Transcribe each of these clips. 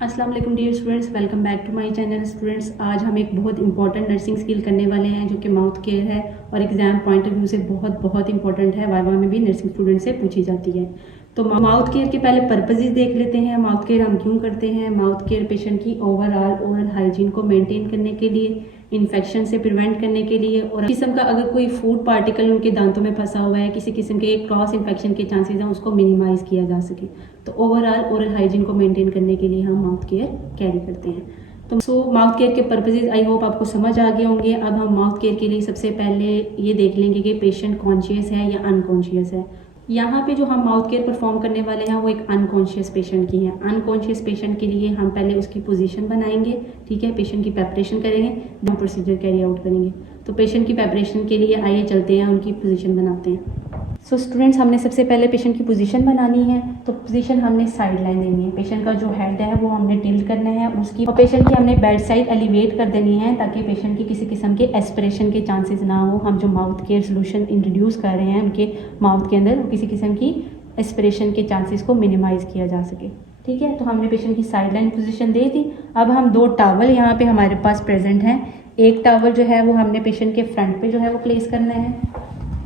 अस्सलाम वालेकुम dear students, welcome back to my channel. Students, आज हम एक बहुत इंपॉर्टेंट नर्सिंग स्किल करने वाले हैं जो कि माउथ केयर है और एग्जाम पॉइंट ऑफ व्यू से बहुत इंपॉर्टेंट है। वाइवा में भी नर्सिंग स्टूडेंट से पूछी जाती है। तो माउथ केयर के पहले पर्पजेज देख लेते हैं। माउथ केयर हम क्यों करते हैं। माउथ केयर पेशेंट की ओवरऑल ओरल हाइजीन को मेंटेन करने के लिए, इन्फेक्शन से प्रिवेंट करने के लिए, और किस्म का अगर कोई फूड पार्टिकल उनके दांतों में फंसा हुआ है, किसी किस्म के क्रॉस इन्फेक्शन के चांसेस हैं, उसको मिनिमाइज किया जा सके। तो ओवरऑल ओरल हाइजीन को मेंटेन करने के लिए हम माउथ केयर कैरी करते हैं। तो माउथ केयर के पर्पजेज आई होप आपको समझ आ गए होंगे। अब हम माउथ केयर के लिए सबसे पहले ये देख लेंगे कि पेशेंट कॉन्शियस है या अनकॉन्शियस है। यहाँ पे जो हम माउथ केयर परफॉर्म करने वाले हैं वो एक अनकॉन्शियस पेशेंट की है। अनकॉन्शियस पेशेंट के लिए हम पहले उसकी पोजीशन बनाएंगे, ठीक है, पेशेंट की प्रेपरेशन करेंगे, हम प्रोसीजर कैरी आउट करेंगे। तो पेशेंट की प्रेपरेशन के लिए आइए चलते हैं, उनकी पोजीशन बनाते हैं। सो स्टूडेंट्स, हमने सबसे पहले पेशेंट की पोजीशन बनानी है। तो पोजीशन हमने साइड लाइन देनी है। पेशेंट का जो हेड है वो हमने टिल्ट करना है उसकी, और पेशेंट की हमने बेड साइड एलिवेट कर देनी है ताकि पेशेंट की किसी किस्म के एस्पिरेशन के चांसेस ना हो। हम जो माउथ केयर सोल्यूशन इंट्रोड्यूस कर रहे हैं उनके माउथ के अंदर किसी किस्म की एस्पिरेशन के चांसेस को मिनिमाइज किया जा सके, ठीक है। तो हमने पेशेंट की साइड लाइन पोजिशन दे दी। अब हम दो टावल यहाँ पे हमारे पास प्रेजेंट हैं। एक टावल जो है वो हमने पेशेंट के फ्रंट पे जो है वो प्लेस करना है,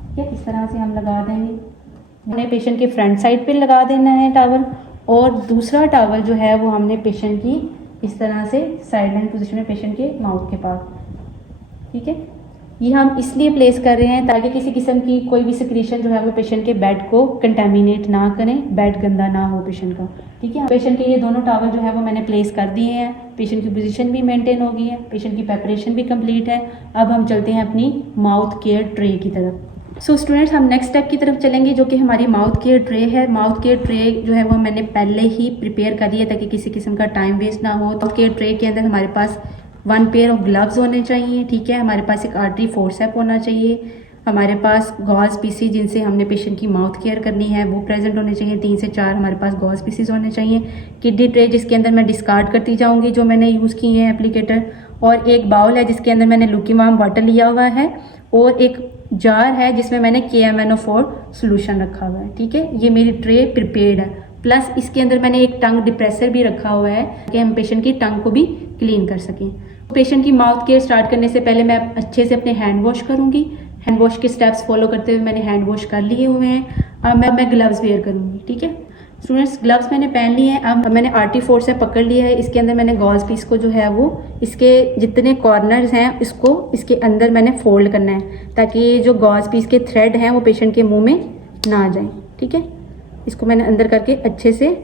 ठीक है, इस तरह से हम लगा देंगे। हमने पेशेंट के फ्रंट साइड पे लगा देना है टावल, और दूसरा टावल जो है वो हमने पेशेंट की इस तरह से साइड लाइन पोजिशन में पेशेंट के माउथ के पास, ठीक है। ये हम इसलिए प्लेस कर रहे हैं ताकि किसी किस्म की कोई भी सिक्रीशन जो है वो पेशेंट के बेड को कंटेमिनेट ना करें, बेड गंदा ना हो पेशेंट का, ठीक है। पेशेंट के ये दोनों टावल जो है वो मैंने प्लेस कर दिए हैं। पेशेंट की पोजीशन भी मेंटेन हो गई है, पेशेंट की प्रेपरेशन भी कंप्लीट है। अब हम चलते हैं अपनी माउथ केयर ट्रे की तरफ। सो स्टूडेंट्स, हम नेक्स्ट स्टेप की तरफ चलेंगे जो कि हमारी माउथ केयर ट्रे है। माउथ केयर ट्रे जो है वो मैंने पहले ही प्रिपेयर कर लिया ताकि किसी किस्म का टाइम वेस्ट ना हो। माउथ केयर ट्रे के अंदर हमारे पास 1 पेयर ऑफ ग्लव्स होने चाहिए, ठीक है। हमारे पास एक आर्टरी फोर्सेप होना चाहिए। हमारे पास गॉज पीसी जिनसे हमने पेशेंट की माउथ केयर करनी है वो प्रेजेंट होने चाहिए। 3 से 4 हमारे पास गॉज पीसीज होने चाहिए। किडनी ट्रे जिसके अंदर मैं डिस्कार्ड करती जाऊंगी जो मैंने यूज़ किए हैं एप्लीकेटर, और एक बाउल है जिसके अंदर मैंने लुकीवाम वाटर लिया हुआ है, और एक जार है जिसमें मैंने KMnO4 सोल्यूशन रखा हुआ है, ठीक है। ये मेरी ट्रे प्रिपेयर्ड है। प्लस इसके अंदर मैंने एक टंग डिप्रेसर भी रखा हुआ है कि हम पेशेंट की टंग को भी क्लीन कर सकें। पेशेंट की माउथ केयर स्टार्ट करने से पहले मैं अच्छे से अपने हैंड वॉश करूंगी। हैंड वॉश के स्टेप्स फॉलो करते हुए मैंने हैंड वॉश कर लिए हुए हैं। अब मैं ग्लव्स वेयर करूंगी, ठीक है। स्टूडेंट्स, ग्लव्स मैंने पहन लिए हैं। अब मैंने आर्टी फोर्स से पकड़ लिया है। इसके अंदर मैंने गॉज पीस को जो है वो इसके जितने कॉर्नर्स हैं इसको इसके अंदर मैंने फोल्ड करना है ताकि जो गॉज पीस के थ्रेड हैं वो पेशेंट के मुंह में ना जाए, ठीक है। इसको मैंने अंदर करके अच्छे से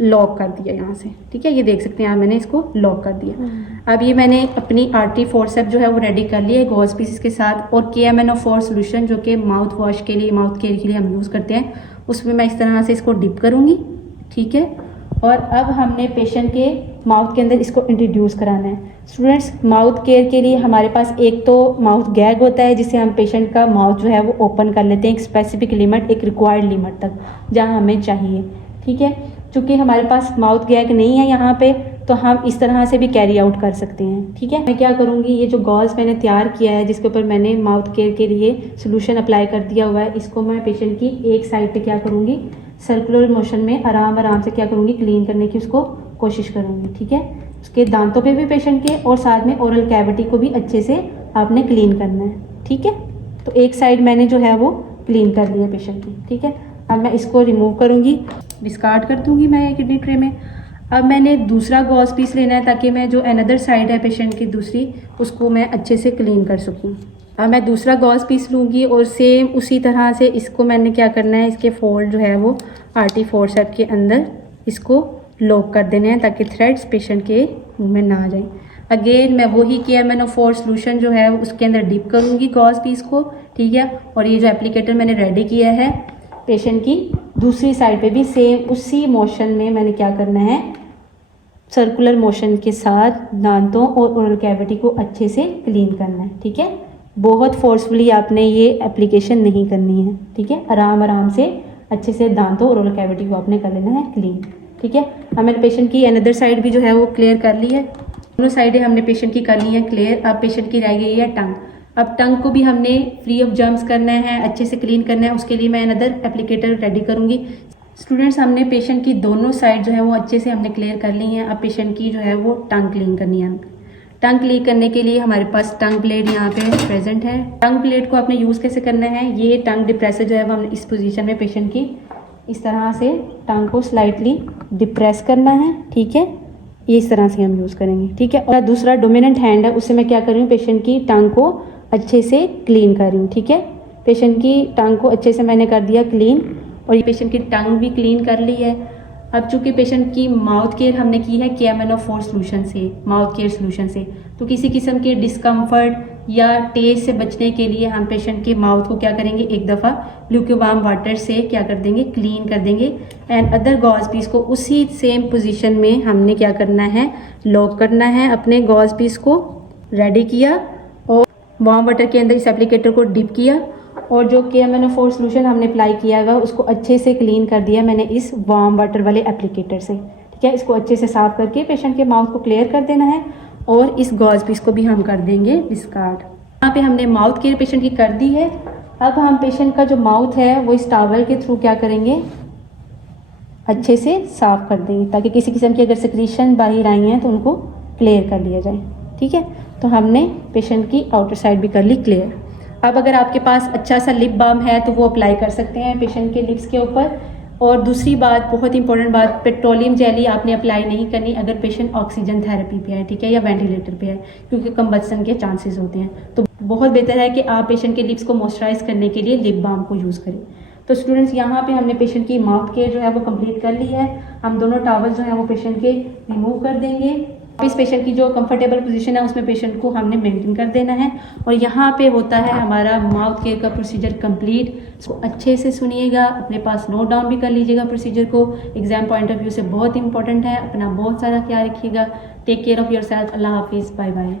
लॉक कर दिया यहाँ से, ठीक है। ये देख सकते हैं आप, मैंने इसको लॉक कर दिया। अब ये मैंने अपनी आर्टरी फोर्सेप जो है वो रेडी कर लिया है गॉज पीस के साथ, और KMnO4 सोल्यूशन जो कि माउथ वॉश के लिए, माउथ केयर के लिए हम यूज़ करते हैं, उसमें मैं इस तरह से इसको डिप करूँगी, ठीक है। और अब हमने पेशेंट के माउथ के अंदर इसको इंट्रोड्यूस कराना है। स्टूडेंट्स, माउथ केयर के लिए हमारे पास एक तो माउथ गैग होता है जिससे हम पेशेंट का माउथ जो है वो ओपन कर लेते हैं एक स्पेसिफिक लिमिट, एक रिक्वायर्ड लिमिट तक जहाँ हमें चाहिए, ठीक है। चूँकि हमारे पास माउथ गैग नहीं है यहाँ पे, तो हम इस तरह से भी कैरी आउट कर सकते हैं, ठीक है। मैं क्या करूँगी, ये जो गॉज मैंने तैयार किया है जिसके ऊपर मैंने माउथ केयर के लिए सोल्यूशन अप्लाई कर दिया हुआ है, इसको मैं पेशेंट की एक साइड पे क्या करूँगी, सर्कुलर मोशन में आराम से क्या करूँगी, क्लीन करने की उसको कोशिश करूँगी, ठीक है। उसके दांतों पे भी पेशेंट के, और साथ में ओरल कैविटी को भी अच्छे से आपने क्लीन करना है, ठीक है। तो एक साइड मैंने जो है वो क्लीन कर लिया पेशेंट की, ठीक है। अब मैं इसको रिमूव करूँगी, डिस्कार्ड कर दूँगी मैं किडनी ट्रे में। अब मैंने दूसरा गॉज पीस लेना है ताकि मैं जो अनदर साइड है पेशेंट की दूसरी, उसको मैं अच्छे से क्लीन कर सकूँ। अब मैं दूसरा गॉज पीस लूँगी और सेम उसी तरह से इसको मैंने क्या करना है, इसके फोल्ड जो है वो आर्टी फोर्सेप के अंदर इसको लॉक कर देने हैं ताकि थ्रेड्स पेशेंट के मुँह में ना आ जाए। अगेन मैं वही KMnO4 सोल्यूशन जो है उसके अंदर डिप करूँगी गॉज पीस को, ठीक है। और ये जो एप्लीकेटर मैंने रेडी किया है पेशेंट की दूसरी साइड पे भी सेम उसी मोशन में मैंने क्या करना है, सर्कुलर मोशन के साथ दांतों और ओरल कैविटी को अच्छे से क्लीन करना है, ठीक है। बहुत फोर्सफुली आपने ये एप्लीकेशन नहीं करनी है, ठीक है। आराम से अच्छे से दांतों और ओरल कैविटी को आपने कर लेना है क्लीन, ठीक है। हमने पेशेंट की अनदर साइड भी जो है वो क्लियर कर ली है। दोनों साइडें हमने पेशेंट की कर ली है क्लियर। अब पेशेंट की रह गई है टंग। अब टंग को भी हमने फ्री ऑफ जर्म्स करना है, अच्छे से क्लीन करना है। उसके लिए मैं अनदर एप्लीकेटर रेडी करूँगी। स्टूडेंट्स, हमने पेशेंट की दोनों साइड जो है वो अच्छे से हमने क्लियर कर ली हैं। अब पेशेंट की जो है वो टंग क्लीन करनी है। टंग क्लीन करने के लिए हमारे पास टंग प्लेट यहाँ पे प्रेजेंट है। टंग प्लेट को आपने यूज़ कैसे करना है, ये टंग डिप्रेसर जो है वो हमने इस पोजीशन में पेशेंट की इस तरह से टंग को स्लाइटली डिप्रेस करना है। ठीक है, ये इस तरह से हम यूज़ करेंगे। ठीक है, और दूसरा डोमिनेंट हैंड है, उससे मैं क्या कर रही हूँ, पेशेंट की टंग को अच्छे से क्लीन कर रही हूँ। ठीक है, पेशेंट की टंग को अच्छे से मैंने कर दिया क्लीन, और ये पेशेंट की टंग भी क्लीन कर ली है। अब चूंकि पेशेंट की माउथ केयर हमने की है KMNO4 सोल्यूशन से, माउथ केयर सोल्यूशन से, तो किसी किस्म के डिस्कम्फर्ट या टेस्ट से बचने के लिए हम पेशेंट के माउथ को क्या करेंगे, एक दफ़ा ल्यूकेवार्म वाटर से क्या कर देंगे, क्लीन कर देंगे। एंड अदर गॉज पीस को उसी सेम पोजीशन में हमने क्या करना है, लॉक करना है। अपने गॉज पीस को रेडी किया और वार्म वाटर के अंदर इस एप्लीकेटर को डिप किया, और जो KMNO4 सोल्यूशन हमने अप्लाई किया हुआ उसको अच्छे से क्लीन कर दिया मैंने इस वार्म वाटर वाले एप्लीकेटर से। ठीक है, इसको अच्छे से साफ करके पेशेंट के माउथ को क्लियर कर देना है, और इस गॉज पीस को भी हम कर देंगे डिस्कार्ड। यहाँ पे हमने माउथ केयर पेशेंट की कर दी है। अब हम पेशेंट का जो माउथ है वो इस टॉवल के थ्रू क्या करेंगे, अच्छे से साफ कर देंगे, ताकि किसी किस्म की अगर सिक्रीशन बाहर आई हैं तो उनको क्लियर कर लिया जाए। ठीक है, तो हमने पेशेंट की आउटर साइड भी कर ली क्लियर। अब अगर आपके पास अच्छा सा लिप बाम है तो वो अप्लाई कर सकते हैं पेशेंट के लिप्स के ऊपर। और दूसरी बात, बहुत इंपॉर्टेंट बात, पेट्रोलियम जेली आपने अप्लाई नहीं करनी अगर पेशेंट ऑक्सीजन थेरेपी पे है। ठीक है, या वेंटिलेटर पे है, क्योंकि कंबसन के चांसेस होते हैं। तो बहुत बेहतर है कि आप पेशेंट के लिप्स को मॉइस्चराइज करने के लिए लिप बाम को यूज़ करें। तो स्टूडेंट्स, यहाँ पे हमने पेशेंट की माउथ केयर जो है वो कंप्लीट कर ली है। हम दोनों टॉवल जो है वो पेशेंट के रिमूव कर देंगे। इस पेशेंट की जो कंफर्टेबल पोजीशन है उसमें पेशेंट को हमने मेंटेन कर देना है। और यहाँ पे होता है हमारा माउथ केयर का प्रोसीजर कंप्लीट। इसको अच्छे से सुनिएगा, अपने पास नोट डाउन भी कर लीजिएगा प्रोसीजर को। एग्जाम पॉइंट ऑफ व्यू से बहुत इंपॉर्टेंट है। अपना बहुत सारा ख्याल रखिएगा। Take care of yourself. अल्लाह हाफिज़, बाय बाय।